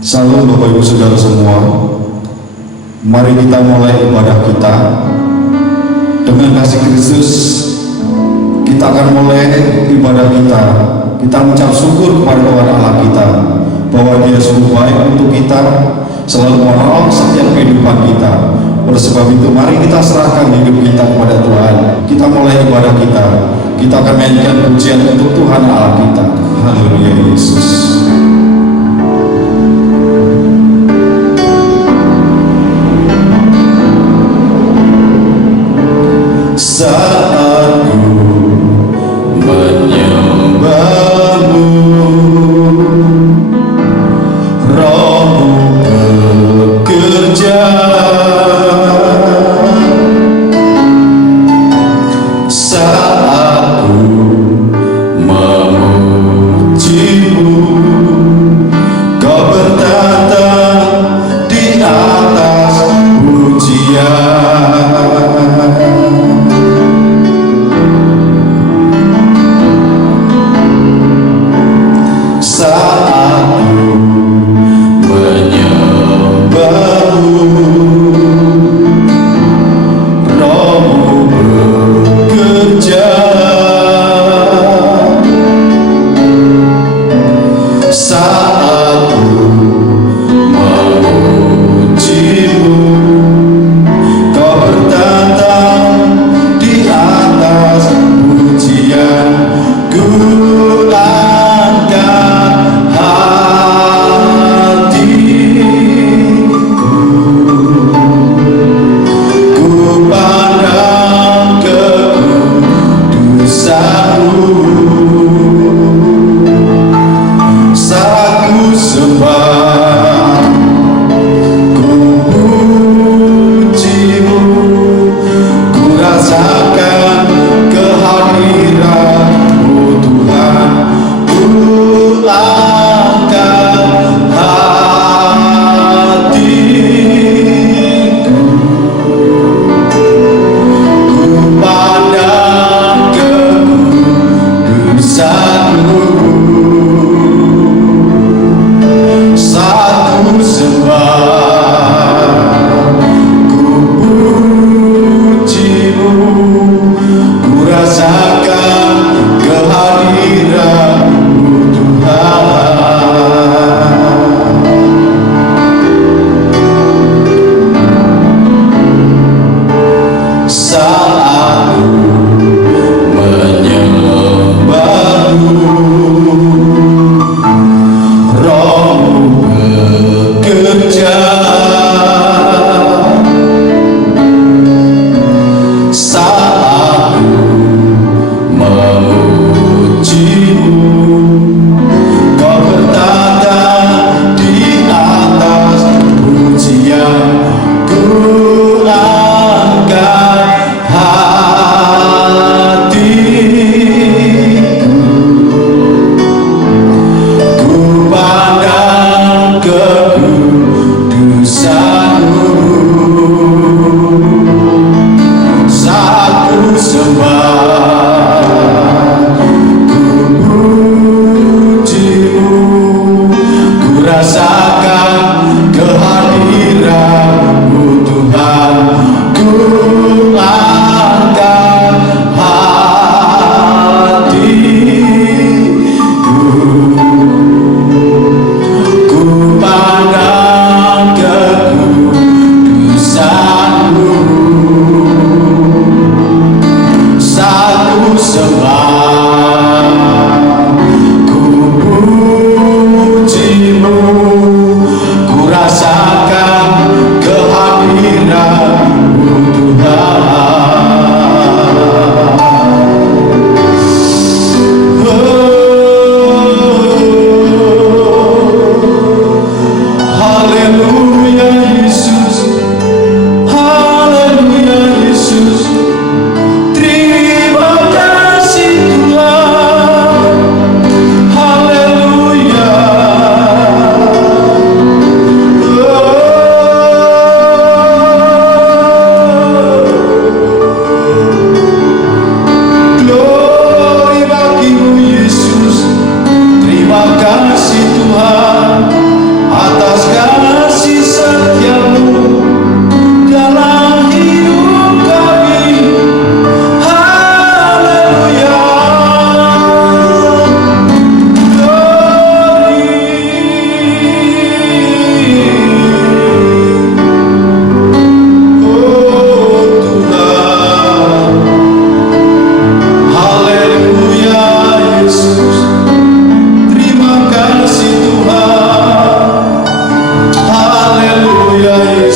Salam Bapak Ibu Saudara semua. Mari kita mulai ibadah kita dengan kasih Kristus. Kita akan mulai ibadah kita. Kita mengucap syukur kepada Tuhan Allah kita bahwa Dia sungguh baik untuk kita, selalu menolong setiap kehidupan kita. Oleh sebab itu mari kita serahkan hidup kita kepada Tuhan. Kita mulai ibadah kita. Kita akan mainkan pujian untuk Tuhan Allah kita. Haleluya Yesus. Saat ku menyembahmu, Rohmu bekerja. Saat ku memujimu,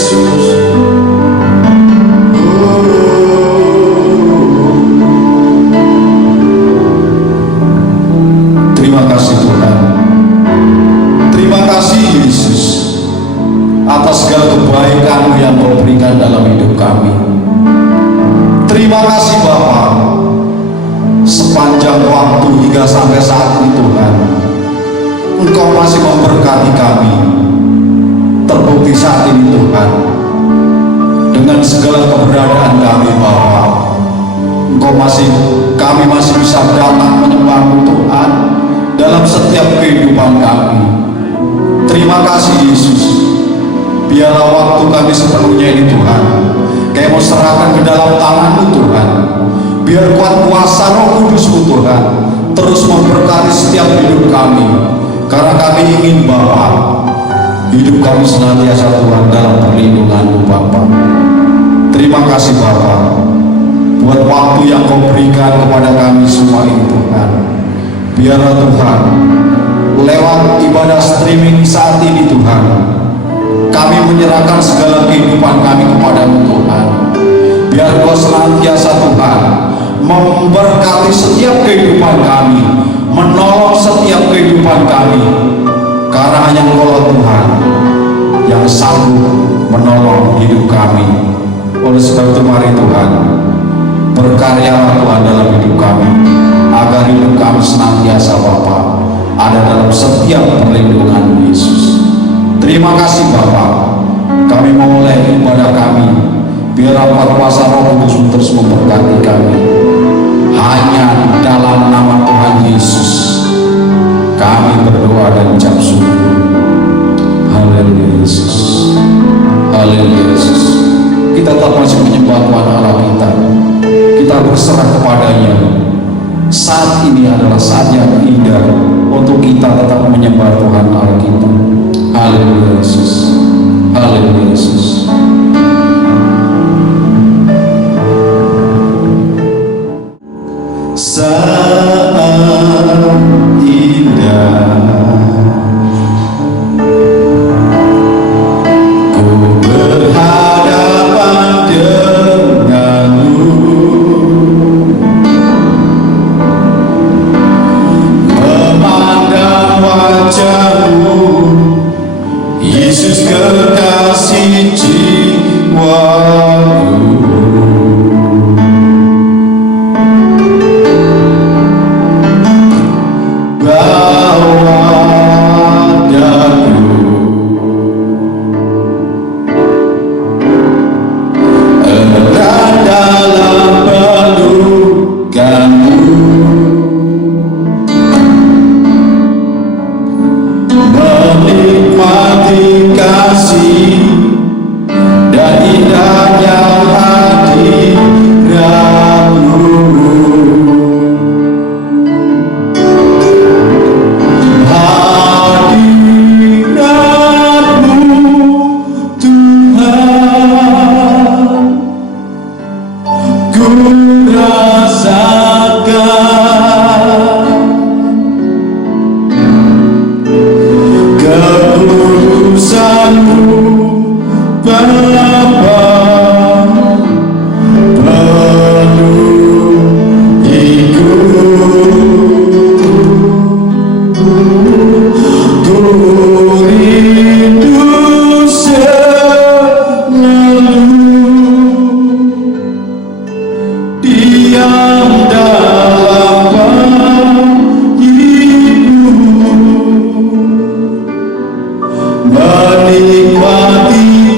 Yesus. Terima kasih Tuhan. Terima kasih Yesus atas segala kebaikan-Mu yang Kau berikan dalam hidup kami. Terima kasih Bapa, sepanjang waktu hingga sampai saat ini Tuhan, Engkau masih memberkati kami. Terbukti saat ini Tuhan, dengan segala keberadaan kami Bapa, kami masih bisa datang menyembah-Mu Tuhan dalam setiap kehidupan kami. Terima kasih Yesus. Biarlah waktu kami sepenuhnya ini Tuhan, Kami mau serahkan ke dalam tangan-Mu Tuhan. Biar kuat kuasa Roh Kudus-Mu Tuhan terus memberkati setiap hidup kami, karena kami ingin Bapa, hidup kami senantiasa Tuhan dalam perlindungan-Mu Bapa. Terima kasih Bapa buat waktu yang Kau berikan kepada kami semua ini Tuhan. Biarlah Tuhan, lewat ibadah streaming saat ini Tuhan, kami menyerahkan segala kehidupan kami kepada-Mu Tuhan. Biar Kau senantiasa Tuhan memberkati setiap kehidupan kami, menolong setiap kehidupan kami, karena hanya Engkau Tuhan yang sanggup menolong hidup kami. Oleh sebab itu mari Tuhan, berkaryalah Tuhan dalam hidup kami, agar hidup kami senantiasa Bapa ada dalam setiap perlindungan Yesus. Terima kasih Bapa, kami memulai ibadah kami, biar kuasa Roh Kudus terus memberkati kami. Hanya dalam nama Tuhan Yesus kami berdoa dan ucap syukur. Haleluya Yesus, haleluya Yesus. Kita tetap masih menyembah Tuhan Allah kita. Kita berserah kepada-Nya. Saat ini adalah saat yang indah untuk kita tetap menyembah Tuhan Allah kita. Haleluya Yesus, haleluya Yesus. Saat indah ku berhadapan denganmu, memandang wajahmu, Yesus kekasih jiwaku. Menikmati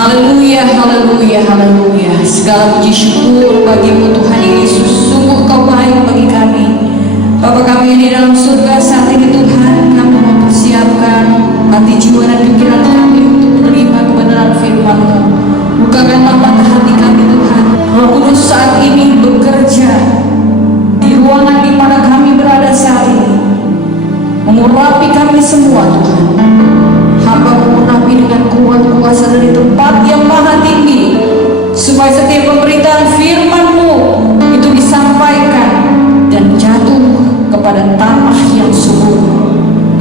Haleluya, haleluya, haleluya. Segala puji syukur bagimu Tuhan Yesus. Sungguh Kau baik bagi kami. Bapa kami yang di dalam surga saat ini Tuhan, kami mempersiapkan hati, jiwa, dan pikiran kami untuk menerima kebenaran firman-Mu. Bukakanlah mata hati kami Tuhan. Roh Kudus saat ini bekerja di ruangan di mana kami berada saat ini, mengurapi kami semua Tuhan. Hamba mengurapi dengan kuat kuasa dari tempat yang maha tinggi, supaya setiap pemberitaan firman-Mu itu disampaikan dan jatuh kepada tanah yang subur.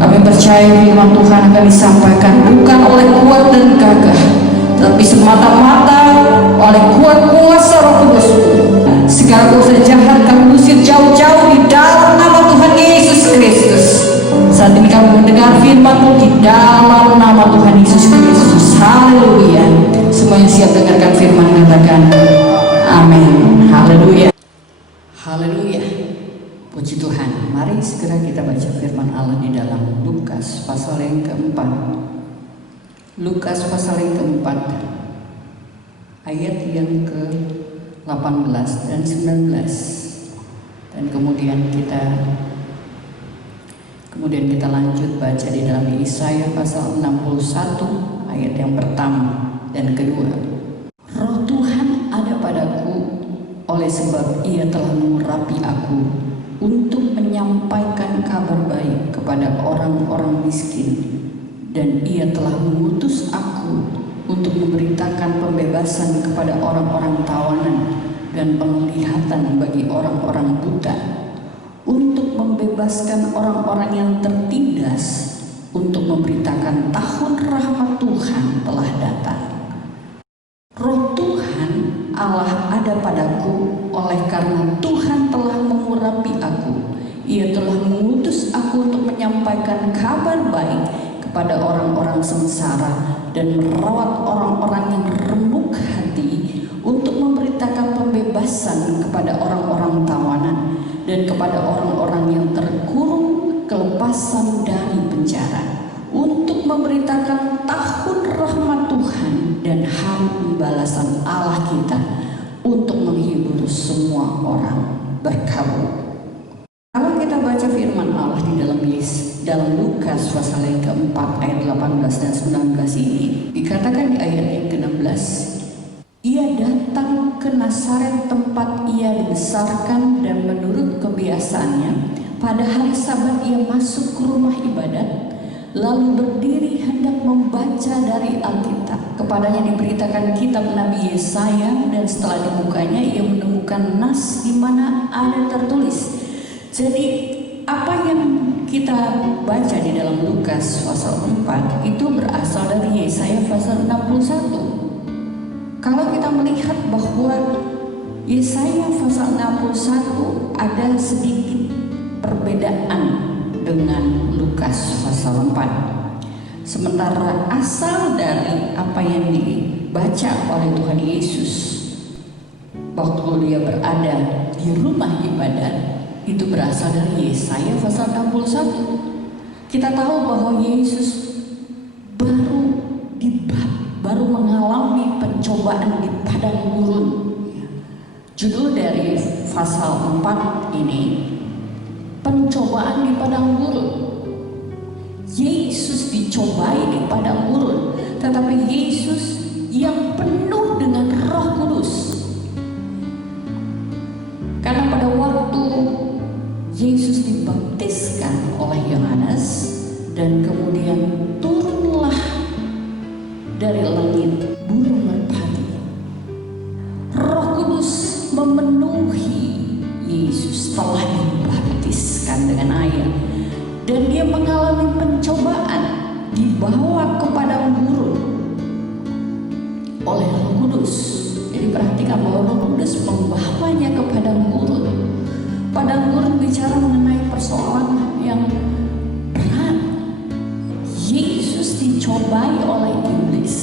Kami percaya firman Tuhan akan disampaikan bukan oleh kuat dan gagah, tapi semata-mata oleh kuat kuasa Roh Kudus-Mu. Segala kuasa jahat kami usir jauh-jauh di dalam nama Tuhan Yesus Kristus. Saat ini kami mendengar firman-Mu di dalam nama Tuhan Yesus Kristus. Haleluya. Semua yang siap dengarkan firman katakan amin. Haleluya. Haleluya. Puji Tuhan. Mari segera kita baca firman Allah di dalam Lukas pasal yang keempat. Lukas pasal yang keempat ayat yang ke-18 dan 19. Dan kemudian kita lanjut baca di dalam Yesaya pasal 61 ayat yang pertama dan kedua. Roh Tuhan ada padaku, oleh sebab Ia telah mengurapi aku untuk menyampaikan kabar baik kepada orang-orang miskin, dan Ia telah mengutus aku untuk memberitakan pembebasan kepada orang-orang tawanan dan penglihatan bagi orang-orang buta, untuk membebaskan orang-orang yang tertindas, untuk memberitakan tahun rahmat Tuhan telah datang. Roh Tuhan Allah ada padaku, oleh karena Tuhan telah mengurapi aku. Ia telah mengutus aku untuk menyampaikan kabar baik kepada orang-orang sengsara dan merawat orang-orang yang remuk hati, untuk memberitakan pembebasan kepada orang-orang tawanan dan kepada orang-orang yang terkurung kelepasan dari penjara, untuk memberitakan tahun rahmat Tuhan dan hari pembalasan Allah kita, untuk menghibur semua orang berkabut. Kalau kita baca firman Allah di dalam Lukas pasal yang keempat ayat 18 dan 19 ini, dikatakan di ayat yang ke-16, Ia datang ke Nazaret tempat Ia dibesarkan, dan menurut kebiasaannya pada hari Sabat Ia masuk ke rumah ibadat, lalu berdiri hendak membaca dari Alkitab. Kepadanya diberitakan kitab Nabi Yesaya, dan setelah dibukanya Ia menemukan nas di mana ada tertulis. Jadi apa yang kita baca di dalam Lukas pasal 4 itu berasal dari Yesaya pasal 61. Kalau kita melihat bahwa Yesaya pasal 61 ada sedikit perbedaan dengan Lukas pasal 4. Sementara asal dari apa yang dibaca oleh Tuhan Yesus waktu dia berada di rumah ibadat itu berasal dari Yesaya pasal 61. Kita tahu bahwa Yesus baru mengalami pencobaan di padang gurun. Judul dari pasal 4 ini, pencobaan di padang gurun. Yesus dicobai di padang gurun, tetapi Yesus yang penuh dengan Roh Kudus. Karena pada waktu Yesus dibaptiskan oleh Yohanes dan kemudian turunlah dari langit burung merpati, Roh Kudus memenuhi Yesus setelah dibaptiskan dengan air, dan dia mengalami pencobaan, dibawa ke padang gurun oleh Roh Kudus. Jadi perhatikan bahwa Roh Kudus membawanya ke padang gurun. Padang gurun bicara mengenai persoalan yang berat. Yesus dicobai oleh iblis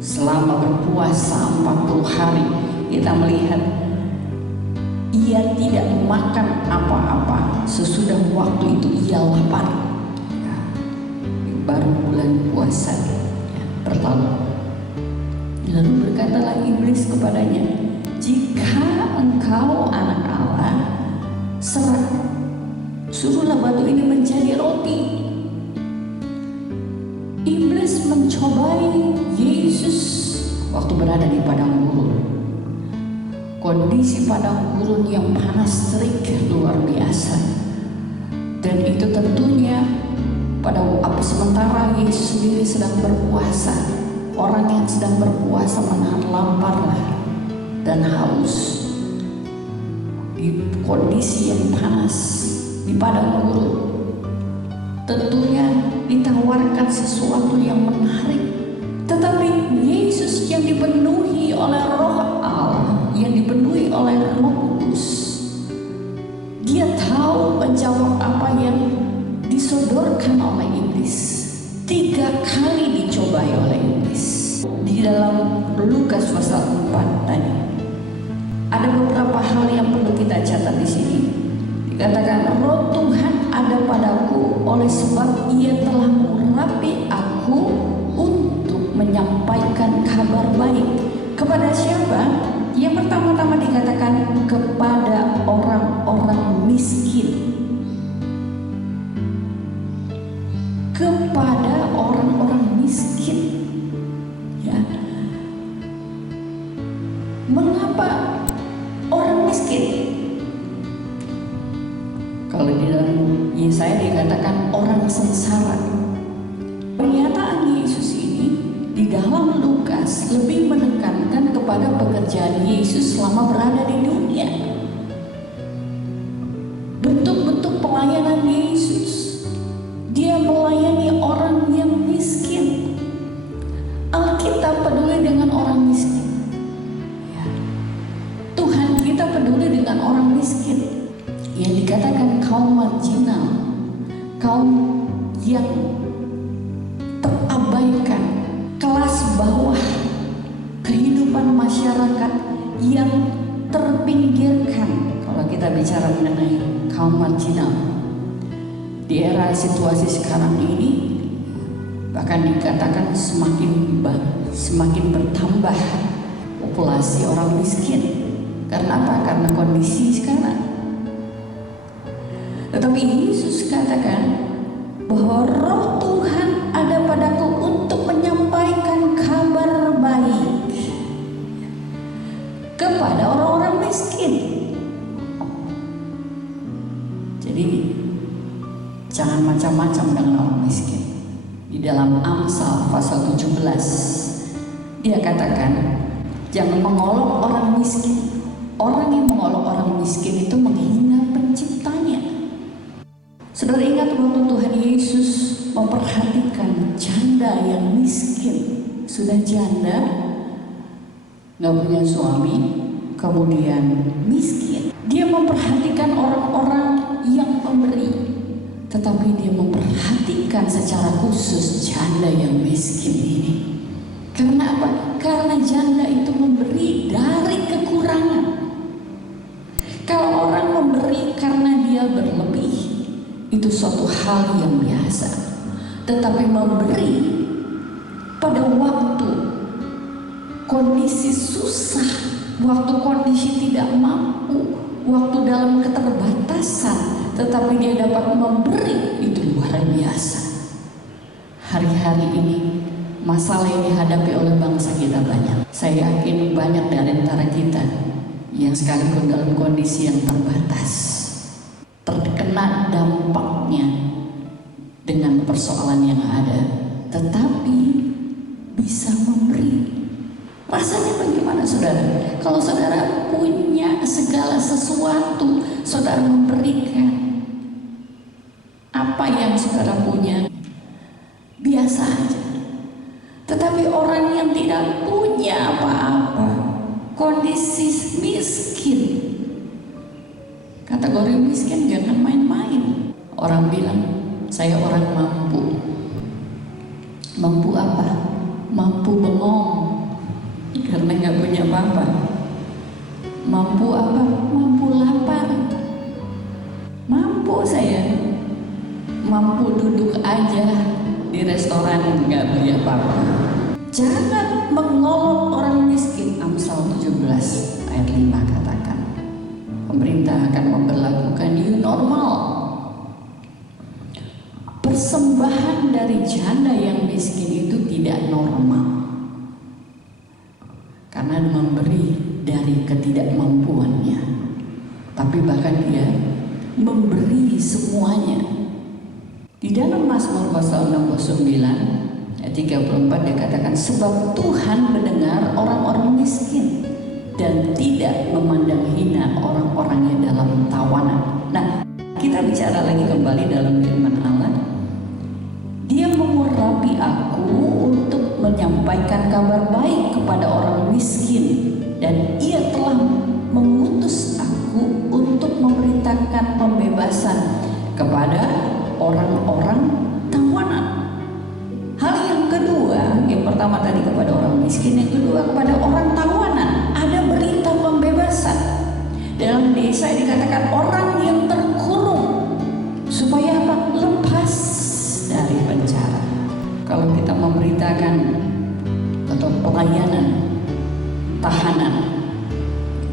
selama berpuasa 40 hari. Kita melihat ia tidak makan apa-apa. Sesudah waktu itu ia lapar. Baru bulan puasa berlalu. Lalu berkatalah iblis kepadanya, jika engkau anak Allah, suruhlah batu ini menjadi roti. Iblis mencobai Yesus waktu berada di padang gurun. Kondisi padang gurun yang panas terik luar biasa. Dan itu tentunya pada sementara Yesus sendiri sedang berpuasa. Orang yang sedang berpuasa menahan lapar dan haus di kondisi yang panas di padang gurun. Tentunya ditawarkan sesuatu yang menarik, tetapi Yesus yang dipenuhi oleh Roh Allah, yang dipenuhi oleh Roh Kudus, dia tahu menjawab apa yang disodorkan oleh iblis. 3 kali dicobai oleh iblis. Di dalam Lukas pasal 4 tadi ada beberapa hal yang perlu kita catat di sini. Dikatakan Roh Tuhan ada padaku oleh sebab ia telah mengurapi aku untuk menyampaikan kabar baik. Kepada siapa? Yang pertama-tama dikatakan kepada orang-orang miskin. Kepada orang-orang miskin. Ya. Mengapa orang miskin? Kalau di dalam Yesaya dikatakan orang sengsara. Pernyataan Yesus ini di dalam Lukas lebih menekankan kepada pekerjaan Yesus selama berada di dunia. Bentuk-bentuk pelayanan Yesus. Dia melayani orang yang miskin. Alkitab peduli dengan orang miskin. Ya. Tuhan kita peduli dengan orang miskin. Yang dikatakan kaum marginal, kaum yang terabaikan, kelas bawah kehidupan masyarakat yang terpinggirkan. Kalau kita bicara mengenai kaum marginal di era situasi sekarang ini, bahkan dikatakan semakin bertambah populasi orang miskin. Karena apa? Karena kondisi sekarang. Tetapi Yesus katakan bahwa Roh Tuhan ada padaku untuk menyampaikan kabar baik kepada orang-orang miskin. Jadi jangan macam-macam dengan orang miskin. Di dalam Amsal pasal 17 dia katakan jangan mengolok orang miskin. Orang yang mengolok orang miskin itu menghina penciptanya. Saudara ingat waktu Tuhan Yesus memperhatikan janda yang miskin, sudah janda, gak punya suami, kemudian miskin. Dia memperhatikan orang-orang yang pemberi, tetapi dia memperhatikan secara khusus janda yang miskin ini. Karena apa? Karena janda itu memberi dari kekurangan. Kalau orang memberi karena dia berlebih, itu suatu hal yang biasa. Tetapi memberi pada waktu kondisi susah, waktu kondisi tidak mampu, waktu dalam keterbatasan, tetapi dia dapat memberi, itu luar biasa. Hari-hari ini masalah yang dihadapi oleh bangsa kita banyak. Saya yakin banyak dari antara kita yang sekalipun dalam kondisi yang terbatas, terkena dampaknya dengan persoalan yang ada, tetapi bisa memberi. Rasanya bagaimana saudara? Kalau saudara punya segala sesuatu, saudara memberikan apa yang saudara punya, biasa aja. Tetapi orang yang tidak punya apa-apa, kondisi miskin, kategori miskin jangan main-main. Orang bilang, saya orang mampu. Mampu apa? Mampu bengong karena nggak punya apa-apa. Mampu apa? Mampu lapar. Mampu saya, mampu duduk aja di restoran nggak beli apa-apa. Jangan mengolok orang miskin. Amsal 17 ayat 5 katakan, pemerintah akan memberlakukan new normal. Persembahan dari janda yang miskin itu tidak normal, karena memberi dari ketidakmampuannya. Tapi bahkan dia memberi semuanya. Di dalam Mazmur pasal 69 ayat 34 dikatakan, sebab Tuhan mendengar orang-orang miskin dan tidak memandang hina orang-orang yang dalam tawanan. Nah, kita bicara lagi kembali dalam firman Allah. Dia mengurapi aku untuk menyampaikan kabar baik kepada orang miskin, dan ia telah mengutus aku untuk memberitakan pembebasan kepada orang-orang tawanan. Hal yang kedua, yang pertama tadi kepada orang miskin, yang kedua kepada orang tawanan, ada berita pembebasan. Dalam desa dikatakan orang yang terkurung supaya apa? Lepas dari penjara. Kalau kita memberitakan atau pelayanan tahanan,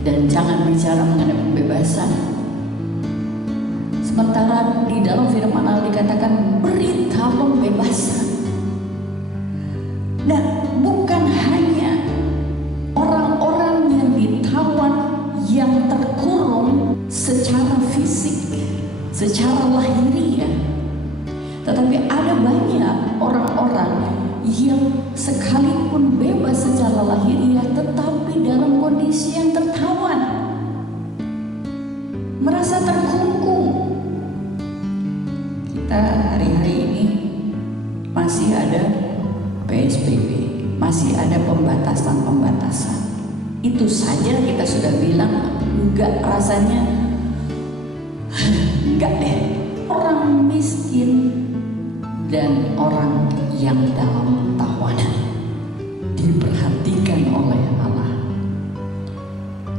dan jangan bicara mengenai pembebasan, sementara di dalam firman Allah dikatakan berita pembebasan. Nah, bukan hanya orang-orang yang ditawan, yang terkurung secara fisik, secara lahiriah, tetapi ada banyak orang-orang yang sekalipun bebas secara lahiriah, tetapi dalam kondisi yang tertawan, merasa terkungkung. Kita hari-hari ini masih ada PSBB, masih ada pembatasan-pembatasan. Itu saja kita sudah bilang enggak, rasanya enggak deh. Orang miskin dan orang yang dalam tawanan diperhatikan oleh Allah.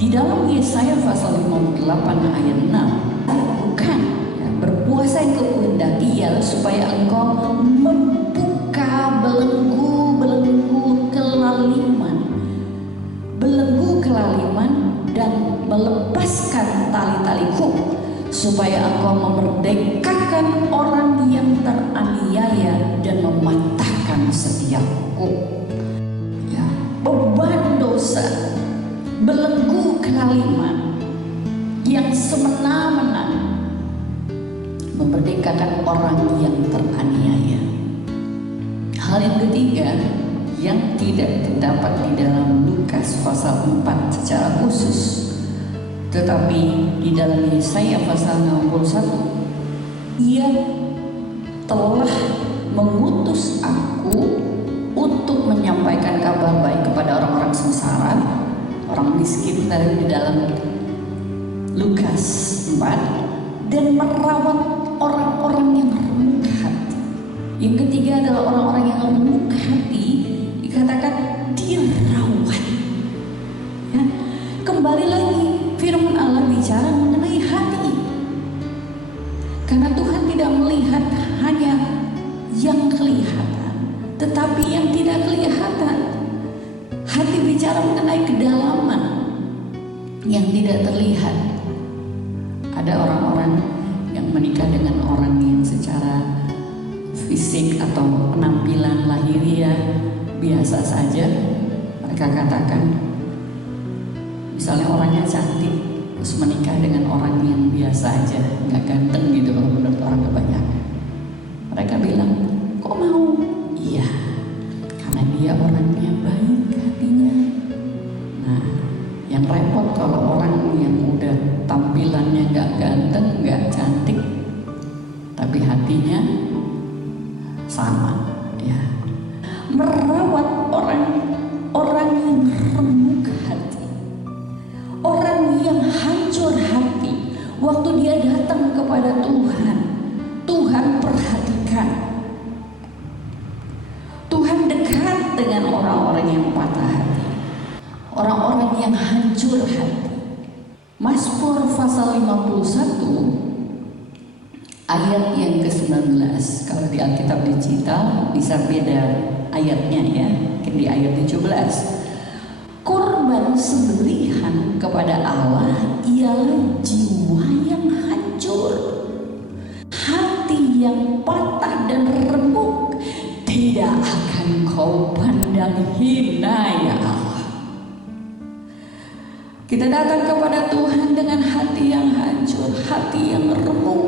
Di dalam Yesaya pasal 58 ayat 6, bukan ya, berpuasa yang kau kehendaki ialah supaya engkau membuka belenggu kelaliman dan melepaskan tali-taliku, supaya engkau memerdekakan orang yang teraniaya dan mematahkan setiap kuk. Ya, beban dosa, belenggu kelaliman yang semena-mena, memerdekakan orang yang teraniaya. Hal yang ketiga yang tidak terdapat di dalam Lukas pasal 4 secara khusus, tetapi di dalam Yesaya pasal 61, ia telah mengutus aku untuk menyampaikan kabar baik kepada orang-orang sengsara, orang miskin tadi di dalam Lukas 4, dan merawat orang-orang yang remuk hati. Yang ketiga adalah orang-orang yang remuk hati dikatakan dirawat. Ya. Kembali lagi firman Allah bicara mengenai hati. Karena Tuhan tidak melihat hanya yang kelihatan, tetapi yang tidak kelihatan. Hati bicara mengenai kedalaman yang tidak terlihat. Ada orang-orang yang menikah dengan orang yang secara fisik atau penampilan lahiriah biasa saja. Mereka katakan, misalnya orangnya cantik, terus menikah dengan orang yang biasa aja, nggak ganteng gitu kalau menurut orang kebanyakan. Mereka bilang, kok mau? Iya, karena dia orangnya baik hatinya. Nah, yang repot kalau orang yang udah tampilannya nggak ganteng, nggak cantik, tapi hatinya sama, ya. Merawat orang yang remuk hati, orang yang hancur hati. Waktu dia datang kepada Tuhan, Tuhan perhatikan. Tuhan dekat dengan orang-orang yang patah hati, orang-orang yang hancur hati. Mazmur pasal 51 ayat yang ke-19. Kalau di Alkitab digital bisa beda ayatnya ya, mungkin di ayat 17. Korban sembelihan kepada Allah ialah jiwa yang hancur, hati yang patah dan remuk tidak akan kau pandang hina, ya Allah. Kita datang kepada Tuhan dengan hati yang hancur, hati yang remuk.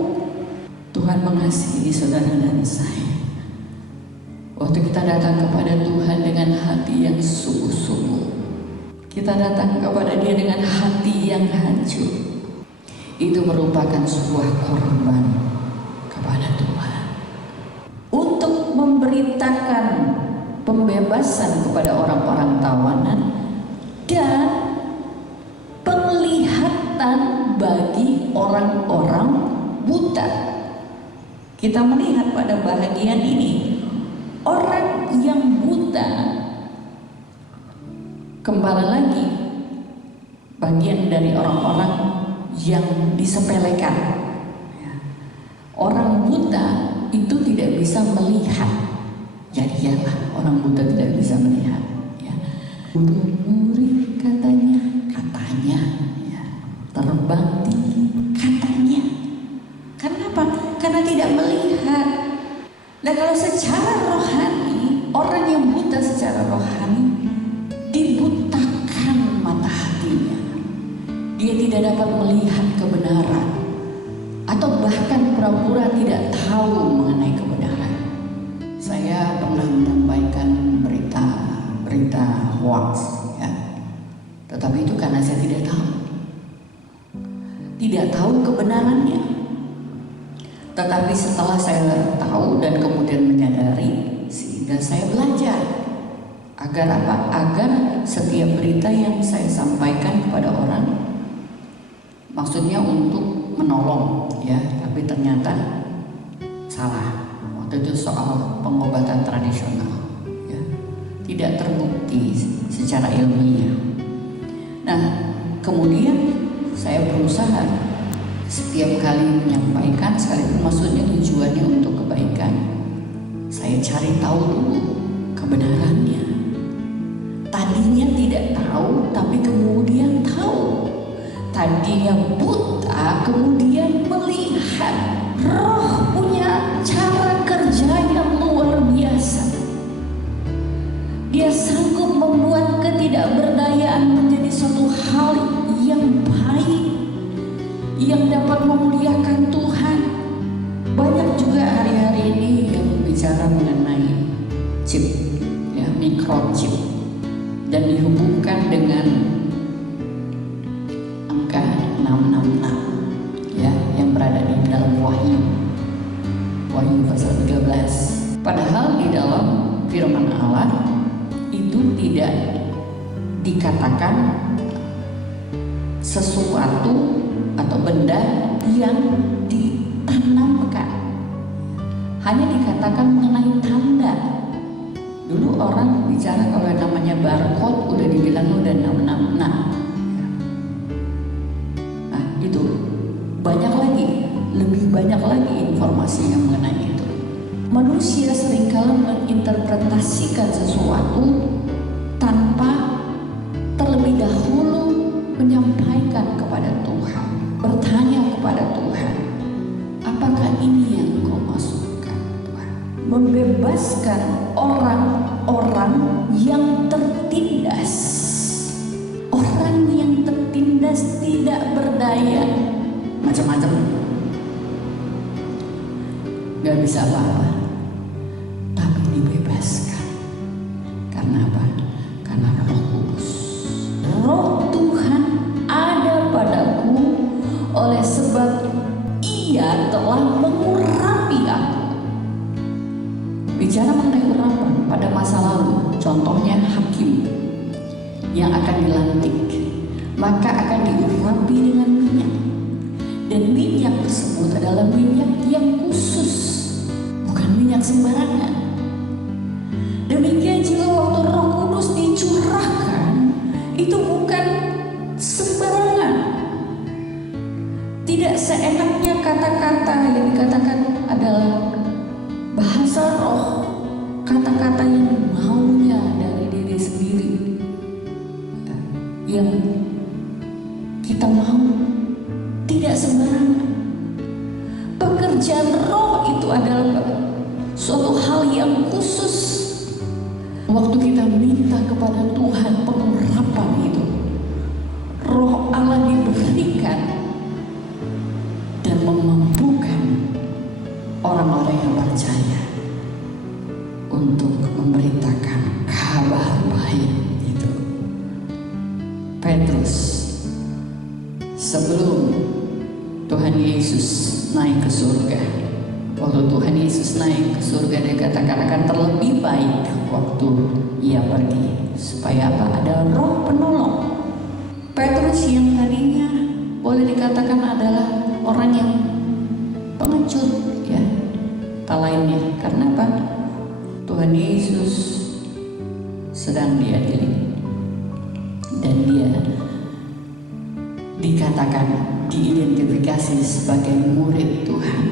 Tuhan mengasihi saudara dan saya. Waktu kita datang kepada Tuhan dengan hati yang sungguh-sungguh, kita datang kepada Dia dengan hati yang hancur, itu merupakan sebuah korban kepada Tuhan untuk memberitakan pembebasan kepada orang-orang tawanan dan penglihatan bagi orang-orang buta. Kita melihat pada bahagian ini, orang yang buta, kembali lagi, bagian dari orang-orang yang disepelekan. Orang buta itu tidak bisa melihat. Jadi ialah orang buta tidak bisa melihat. Ya. Murid katanya, ya. Terbang tinggi katanya. Kenapa? Karena tidak melihat. Nah, kalau secara rohani, orang yang buta secara rohani dibutakan mata hatinya. Dia tidak dapat melihat kebenaran, atau bahkan pura-pura tidak tahu mengenai kebenaran. Saya pernah menyampaikan berita hoax, ya. Tetapi itu karena saya tidak tahu kebenarannya. Tetapi setelah saya tahu dan kemudian menyadari, sehingga saya belajar. Agar apa? Agar setiap berita yang saya sampaikan kepada orang, maksudnya untuk menolong, ya, tapi ternyata salah. Waktu itu soal pengobatan tradisional, ya, tidak terbukti secara ilmiah. Nah, kemudian saya berusaha setiap kali menyampaikan, sekalipun maksudnya tujuannya untuk kebaikan, saya cari tahu dulu kebenarannya. Tadinya tidak tahu, tapi kemudian tahu. Tadinya buta, kemudian melihat. Roh punya cara kerja yang luar biasa. Dia sanggup membuat ketidakberdayaan menjadi suatu hal yang baik, yang dapat memuliakan Tuhan. Banyak juga hari-hari ini yang bicara mengenai chip, ya, microchip, dan dihubungkan dengan angka 666, ya, yang berada di dalam Wahyu pasal 13. Padahal di dalam firman Allah itu tidak dikatakan sesuatu atau benda yang ditanamkan. Hanya dikatakan mengenai tanda. Dulu orang bicara kalau yang namanya barcode udah dibilang udah 666. Nah itu banyak lagi, lebih banyak lagi informasi yang mengenai itu. Manusia seringkali menginterpretasikan sesuatu tanpa terlebih dahulu menyampaikan kepada Tuhan, bertanya kepada Tuhan, apakah ini yang Kau maksudkan Tuhan? Membebaskan orang-orang yang tertindas, orang yang tertindas tidak berdaya, macam-macam, gak bisa apa-apa, tapi dibebaskan. Karena apa? Karena Roh Kudus. Roh Tuhan ada padaku oleh sebab Ia telah mengurapi aku. Bicara mengenai urapan pada masa lalu, contohnya hakim yang akan dilantik, maka akan diurapi dengan minyak. Dan minyak tersebut adalah minyak yang khusus, bukan minyak sembarangan. Demikian juga waktu Roh Kudus dicurahkan, itu bukan sembarangan. Tidak seenaknya kata-kata yang dikatakan adalah bahasa roh, kata-kata yang maunya dari diri sendiri, yang kita mau, tidak sembarangan. Pekerjaan roh itu adalah suatu hal yang khusus. Waktu kita minta kepada Tuhan pengurapan itu, Roh Allah diberikan dan memampukan orang-orang yang percaya untuk memberitakan kabar baik itu. Petrus sebelum Tuhan Yesus naik ke surga, waktu Tuhan Yesus naik ke surga, dia katakan akan terlebih baik waktu Ia pergi, supaya apa? Ada Roh penolong. Petrus yang tadinya boleh dikatakan adalah orang yang pengecut, ya, tak lainnya. Karena apa? Tuhan Yesus sedang diadili dan dia dikatakan, diidentifikasi sebagai murid Tuhan.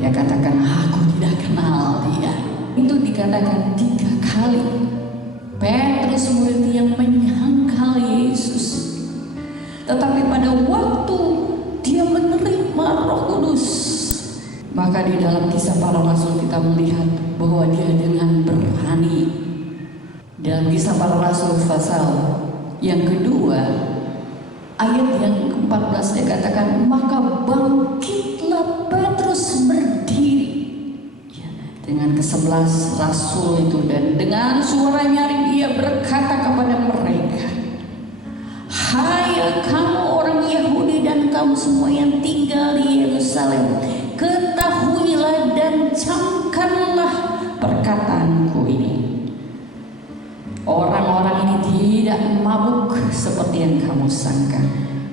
Dia katakan, aku tidak kenal dia. Itu dikatakan 3 kali. Petrus murid yang menyangkal Yesus. Tetapi pada waktu dia menerima Roh Kudus, maka di dalam Kisah Para Rasul kita melihat bahwa dia dengan berani. Dalam Kisah Para Rasul pasal yang kedua, ayat yang ke-14 dia katakan, maka bangkitlah Petrus berdiri. Dengan ke-11 Rasul itu, dan dengan suara nyaring ia berkata kepada mereka, hai kamu orang Yahudi dan kamu semua yang tinggal di Yerusalem, ketahuilah dan camkanlah perkataanku ini. Orang-orang ini tidak mabuk seperti yang kamu sangka,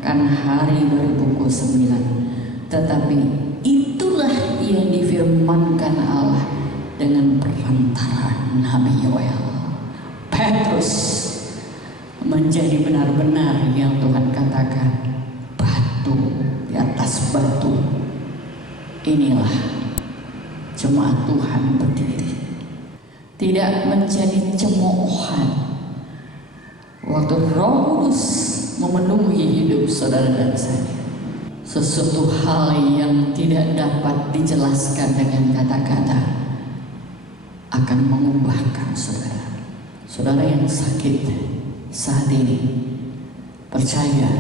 kan hari baru pukul 9. Tetapi itulah yang difirmankan Allah dengan perantara Nabi Yoel. Petrus menjadi benar-benar yang Tuhan katakan, batu di atas batu. Inilah jemaat Tuhan berdiri. Tidak menjadi cemoohan waktu Roh Kudus memenuhi hidup saudara dan saya. Sesuatu hal yang tidak dapat dijelaskan dengan kata-kata akan mengubahkan saudara. Saudara yang sakit saat ini, percaya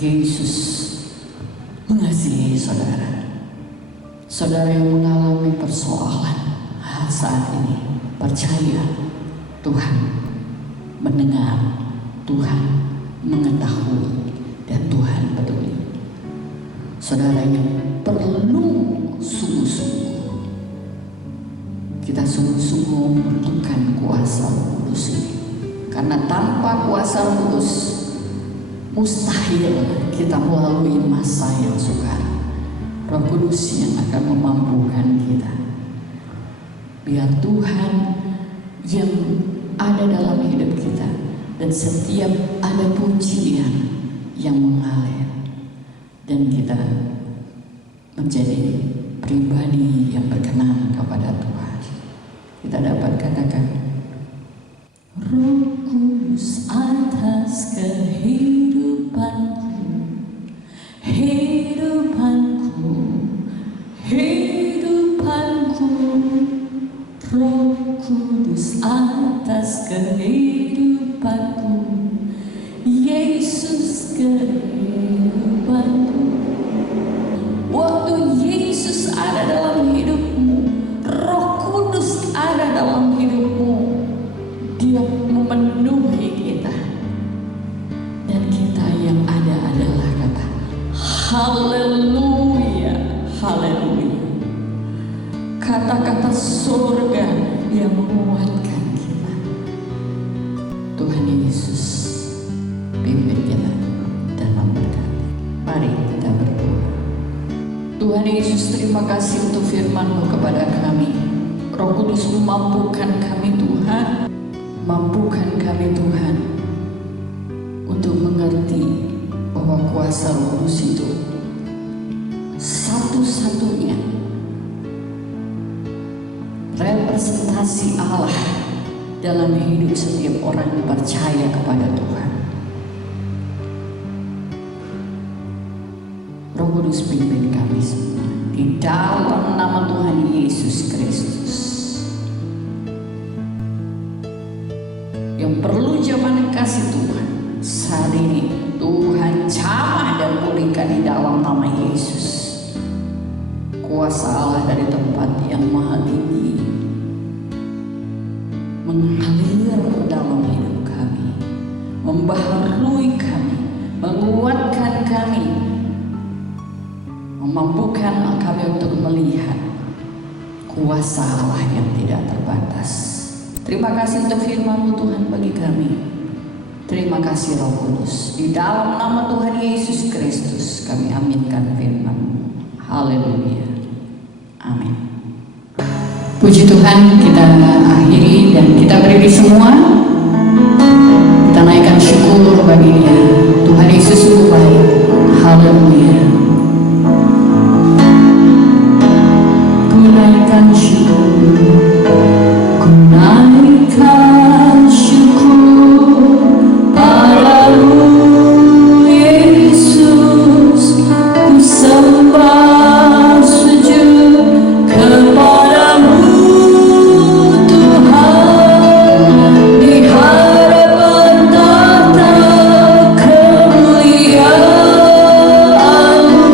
Yesus mengasihi saudara. Saudara yang mengalami persoalan saat ini, percaya Tuhan mendengar, Tuhan mengetahui, dan Tuhan peduli. Saudara yang perlu sungguh-sungguh, kita sungguh-sungguh membutuhkan kuasa Roh Kudus ini. Karena tanpa kuasa Roh Kudus, mustahil kita melalui masa yang sukar. Roh Kudus yang akan memampukan kita. Biar Tuhan yang ada dalam hidup kita, dan setiap ada pujian yang mengalir, dan kita menjadi pribadi yang berkenan kepada Tuhan. Kita dapat katakan, Roh Kudus atas kehidupanku, hidupanku, hidupanku. Roh Kudus atas kehidupanku, Yesus kehidupanku. Waktu Yesus ada dalam hidupmu, Roh Kudus ada dalam hidupmu, Dia memenuhi kita, dan kita yang ada adalah kata haleluya, haleluya. Kata-kata surga yang menguatkan kita. Tuhan Yesus pimpin kita dan memberkati. Mari kita berdoa. Tuhan Yesus, terima kasih untuk firman-Mu kepada kami. Roh Kudus memampukan kami Tuhan, mampukan kami Tuhan untuk mengerti bahwa kuasa Roh Kudus itu satu-satunya representasi Allah dalam hidup setiap orang yang percaya kepada Tuhan. Roh Kudus pimpin kami semua di dalam nama Tuhan Yesus Kristus. Yang perlu zaman kasih Tuhan saat ini, Tuhan jamah dan pulihkan di dalam nama Yesus. Kuasa Allah dari tempat yang maha tinggi mengalir dalam hidup kami, membaharui kami, menguatkan kami, memampukan kami untuk melihat kuasa Allah yang tidak terbatas. Terima kasih untuk firman-Mu Tuhan bagi kami. Terima kasih Roh Kudus. Di dalam nama Tuhan Yesus Kristus kami aminkan firman-Mu. Haleluya. Amin. Puji Tuhan, kita akhiri dan kita berdiri semua. Kita naikkan syukur bagi Dia. Tuhan Yesus sungguh baik. Haleluya. Ku naikkan syukur, ku naikkan syukur padamu Yesus. Ku sembah sujud kepadamu Tuhan, di hadapan tahta kemuliaan-Mu.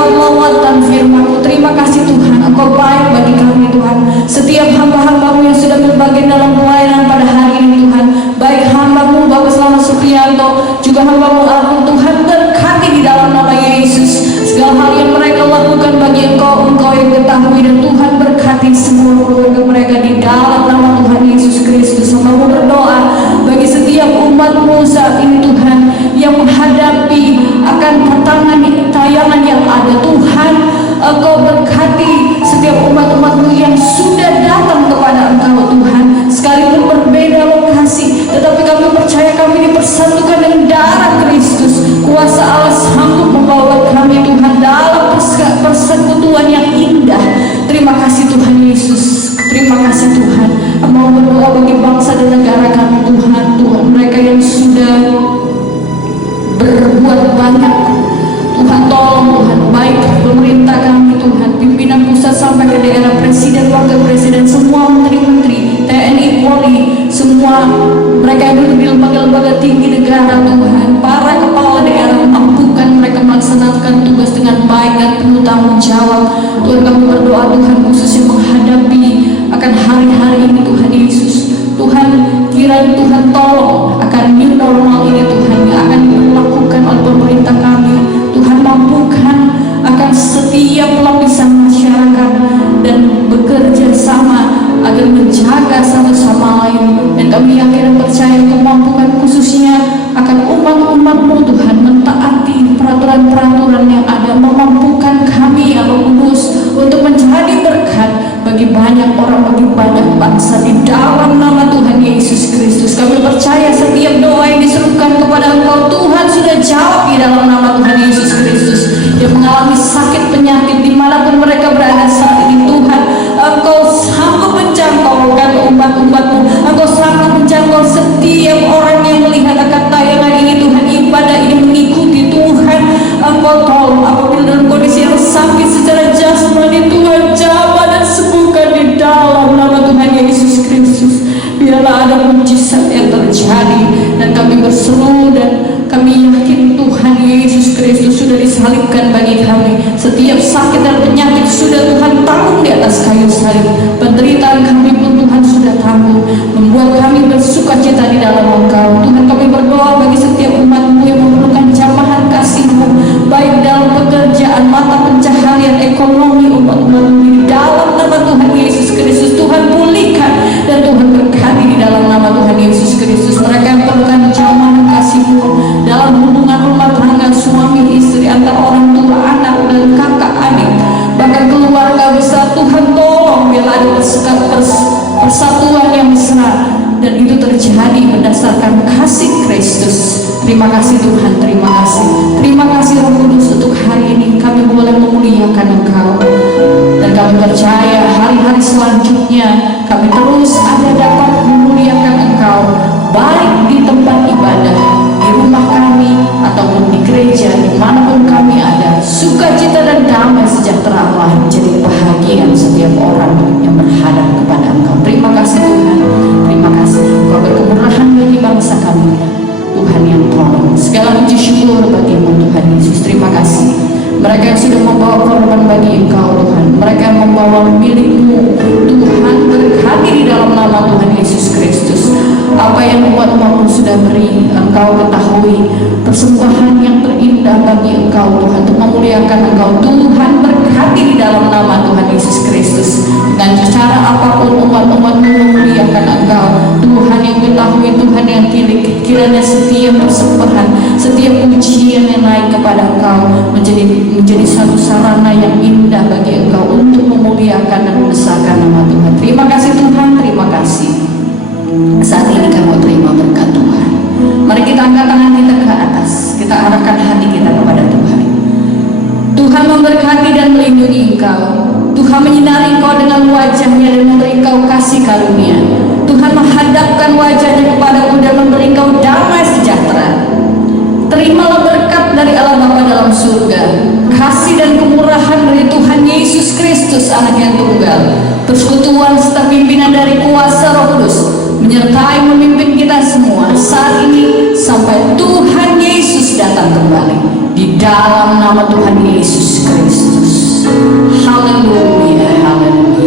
lewat lawatan firman-Mu. Terima kasih Tuhan, Engkau baik bagi kami Tuhan. Setiap hamba-hamba-Mu yang sudah berbagian dalam pelayanan pada hari ini Tuhan, baik hamba-Mu Bapak Selamat Supriyanto, juga hamba-Mu Agung, Tuhan berkati di dalam nama Yesus. Segala hal yang mereka lakukan bagi Engkau, Engkau yang ketahui, dan Tuhan berkati semua keluarga mereka di dalam nama Tuhan Yesus Kristus. Hamba-Mu berdoa bagi setiap umat-Mu saat ini Tuhan, yang menghadapi akan tayangan yang ada Tuhan, Engkau berkati setiap umat-umat-Mu yang sudah datang kepada Engkau Tuhan, sekalipun berbeda lokasi, tetapi kami percaya kami dipersatukan dengan darah Kristus. Kuasa Allah sanggup membawa kami Tuhan dalam persekutuan yang indah. Terima kasih Tuhan Yesus, terima kasih Tuhan. Mau berdoa bagi bangsa dan negara kami Tuhan, Tuhan mereka yang sudah berbuat banyak Tuhan, tolong Tuhan, baik pemerintah kami Tuhan, pimpinan pusat sampai ke daerah, presiden, wakil presiden, semua menteri-menteri, TNI, Polri, semua mereka yang duduk di lembaga-lembaga tinggi negara Tuhan, para kepala daerah, mampukan mereka melaksanakan tugas dengan baik dan penuh tanggung jawab. Tuhan, kami berdoa Tuhan khususnya menghadapi akan hari-hari ini Tuhan Yesus. Tuhan, kiranya Tuhan tolong akan new normal ini Tuhan yang akan dilakukan oleh pemerintah kami. Tuhan, mampukan akan setiap lapisan masyarakat dan bekerja sama agar menjaga satu sama lain. Dan kami yakin dan percaya kemampuan khususnya akan umat-umat-Mu Tuhan mentaati peraturan-peraturan yang ada, memampukan kami yang kudus untuk menjadi berkat bagi banyak orang, bagi banyak bangsa di dalam nama Tuhan Yesus Kristus. Kami percaya setiap doa yang diserukan kepada Engkau Tuhan sudah jawab di dalam nama Tuhan Yesus Kristus. Yang mengalami sakit penyakit dimanapun mereka berada saat ini Tuhan, Engkau sanggup menjangkaukan umat-umat-Mu. Engkau sanggup menjangkau setiap orang yang melihat akan tayangan ini Tuhan, ibadah ini mengikuti Tuhan. Engkau tolong apabila dalam kondisi yang sakit secara jasmani Tuhan, jamah dan sembuhkan di dalam nama Tuhan Yesus Kristus. Biarlah ada mujizat yang terjadi, dan kami berseru dan kami yakin Tuhan Yesus Kristus sudah disalibkan bagi kami. Setiap sakit dan penyakit sudah Tuhan tanggung di atas kayu salib. Penderitaan kami pun Tuhan sudah tanggung, membuat kami bersukacita di dalam Engkau. Tuhan, kami berdoa bagi setiap umat-Mu yang memerlukan jamahan kasih-Mu, baik dalam pekerjaan, mata pencaharian, ekonomi umat-Mu di dalam nama Tuhan Yesus Kristus. Tuhan pulihkan dan Tuhan berkati di dalam nama Tuhan Yesus Kristus. Mereka yang memerlukan jamahan kasih-Mu dalam hubungan rumah tangga, suami istri, antar orang tua, anak dan kakak adik, bahkan keluarga besar, Tuhan tolong biarlah ada persatuan yang besar, dan itu terjadi berdasarkan kasih Kristus. Terima kasih Tuhan, terima kasih Roh Kudus untuk hari ini kami boleh memuliakan Engkau, dan kami percaya hari-hari selanjutnya kami terus ada dapat memuliakan Engkau, baik di tempat ibadah, di rumah kami, ataupun di gereja, dimanapun kami ada. Sukacita dan damai sejahtera Allah menjadi bahagian setiap orang yang berhadap kepada Engkau. Terima kasih Tuhan, terima kasih Engkau berkemurahan bagi bangsa kami, Tuhan yang tolong. Segala puji syukur bagi-Mu Tuhan Yesus. Terima kasih mereka yang sudah membawa korban bagi Engkau Tuhan, mereka yang membawa milik-Mu Tuhan, berkati di dalam nama Tuhan Yesus Kristus. Apa yang umat-Mu sudah beri, Engkau ketahui. Persembahan yang terindah bagi Engkau Tuhan, untuk memuliakan Engkau Tuhan, berkati di dalam nama Tuhan Yesus Kristus. Dengan cara apapun umat-umat-Mu memuliakan Engkau Tuhan yang ketahui, Tuhan yang tilik. Kiranya setiap persembahan, setiap pujian yang naik kepada Engkau menjadi satu sarana yang indah bagi Engkau untuk memuliakan dan membesarkan nama Tuhan. Terima kasih Tuhan, terima kasih. Saat ini kamu terima berkat Tuhan. Mari kita angkat tangan kita ke atas, kita arahkan hati kita kepada Tuhan. Tuhan memberkati dan melindungi Engkau. Tuhan menyinari Engkau dengan wajah-Nya dan memberi Engkau kasih karunia. Tuhan menghadapkan wajah-Nya kepadamu dan memberi Engkau damai sejahtera. Terimalah berkat dari Allah Bapa dalam surga, kasih dan kemurahan dari Tuhan Yesus Kristus Anak yang tunggal, persekutuan serta pimpinan dari kuasa Roh Kudus menyertai memimpin kita semua saat ini sampai Tuhan Yesus datang kembali, di dalam nama Tuhan Yesus Kristus. Haleluya, haleluya.